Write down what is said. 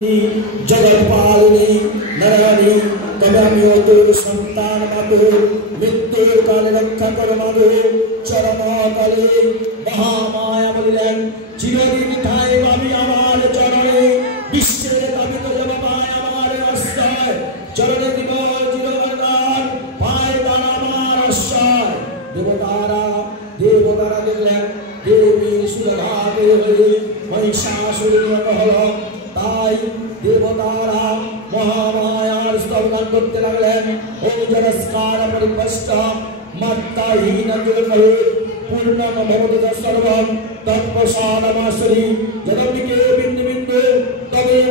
जगत्पालिनी नारायणी तदामियो तोर संतान मातो मृत्यु काले रक्षा कर मातो चरम काले महामाया बलिलेन चिरदिन ठाई पाबी आमार चरणे विश्वेर कामित जब पाय आमार आश्रय चरणे দিব চিরকাল পায় দান আমার আশ্রয় দেবতারা দেখলেন দেবী সুলভা দেবী মহিষাসুরকে হল তাই দেবতারা মহামায়ার স্তবগান করতে লাগলেন ওম জনস্কার পরিপষ্ট মাত্তাহীন দুর্মহে পূর্ণম ভবত সর্বম তৎপ্রসাদমাশ্রী যদম্বিকে বিন্দু বিন্দু তদেব